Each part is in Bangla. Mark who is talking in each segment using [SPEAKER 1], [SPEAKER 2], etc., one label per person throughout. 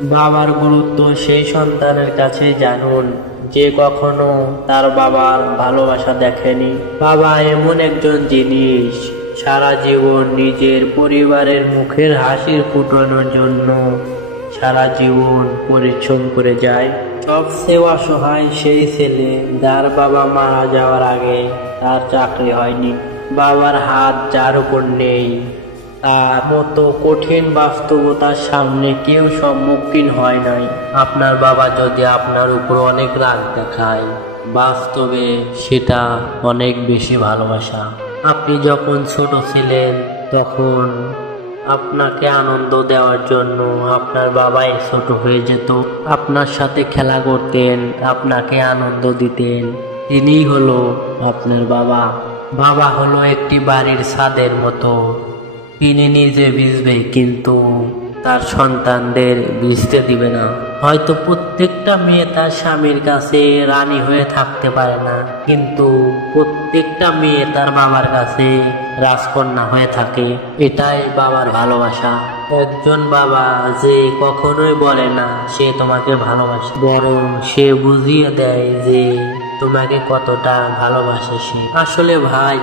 [SPEAKER 1] বাবার গুরুত্ব সেই সন্তানের কাছে জানুন। যে কখনো তার বাবার ভালোবাসা দেখেনি। বাবা এমন একজন জিনিস, সারা জীবন নিজের পরিবারের মুখের হাসির ফুটানোর জন্য সারা জীবন পরিশ্রম করে যায়। সবচেয়ে অসহায় সেই ছেলে, যার বাবা মারা যাওয়ার আগে তার চাকরি হয়নি। বাবার হাত যার উপর নেই। মতো কঠিন বাস্তবতার সামনে কেউ সম্মুখীন হয় নাই। আপনার বাবা যদি আপনার উপর অনেক রাগ দেখায়, বাস্তবে সেটা অনেক বেশি ভালোবাসা। আপনি যখন ছোট ছিলেন, তখন আপনাকে আনন্দ দেওয়ার জন্য আপনার বাবাই ছোট হয়ে যেত। আপনার সাথে খেলা করতেন, আপনাকে আনন্দ দিতেন। তিনিই হলো আপনার বাবা। বাবা হলো একটি বাড়ির ছাদের মতো। তিনি নিজে ভিজবে কিন্তু তার সন্তানদের ভিজতে দিবে না। হয়তো প্রত্যেকটা মেয়ে তার স্বামীর কাছে রানী হয়ে থাকতে পারে না, কিন্তু প্রত্যেকটা মেয়ে তার বাবার কাছে রাজকন্যা হয়ে থাকে। এটাই বাবার ভালোবাসা। একজন বাবা যে কখনোই বলে না, সে তোমাকে ভালোবাসে। বরং সে বুঝিয়ে দেয় যে তোমাকে কতটা ভালোবাসে সে। আসলে ভাই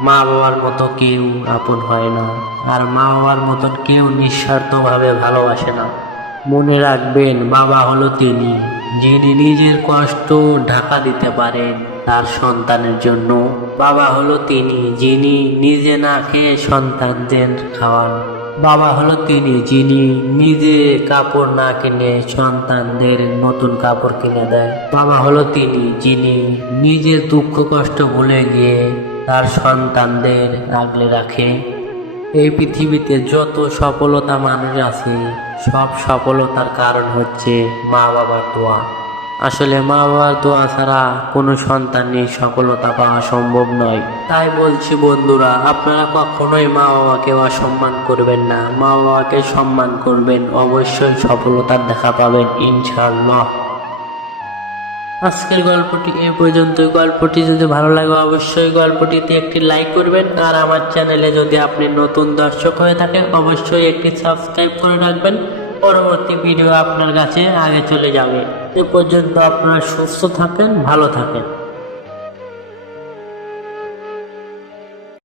[SPEAKER 1] মা বাবার মতো কেউ আপন হয় না। আর মা বাবার মতন কেউ নিঃস্বার্থভাবে ভালোবাসে না। মনে রাখবেন, বাবা হলো তিনি, যিনি নিজের কষ্ট ঢাকা দিতে পারেন তার সন্তানের জন্য। বাবা হলো তিনি, যিনি নিজে না খেয়ে সন্তানদের খাওয়ান। বাবা হলো তিনি, যিনি নিজে কাপড় না কিনে সন্তানদের নতুন কাপড় কিনে দেয়। বাবা হলো তিনি, যিনি নিজের দুঃখ কষ্ট ভুলে গিয়ে তার সন্তানদের আগলে রাখে। এই পৃথিবীতে যত সফলতা মানুষ আছে, সব সফলতার কারণ হচ্ছে মা বাবার দোয়া। আসলে মা বাবার দোয়া ছাড়া কোনো সন্তানের সফলতা পাওয়া সম্ভব নয়। তাই বলছি বন্ধুরা, আপনারা কখনোই মা বাবাকে অসম্মান করবেন না। মা বাবাকে সম্মান করবেন, অবশ্যই সফলতার দেখা পাবেন, ইনশাআল্লাহ। আজকের গল্পটি এই পর্যন্ত গল্পটি যদি ভালো লাগে, অবশ্যই গল্পটিতে একটি লাইক করবেন। আর আমার চ্যানেলে যদি আপনি নতুন দর্শক হয়ে থাকেন, অবশ্যই একটি সাবস্ক্রাইব করে রাখবেন। পরবর্তী ভিডিও আপনার কাছে আগে চলে যাবে। এ পর্যন্ত আপনারা সুস্থ থাকেন ভালো থাকেন।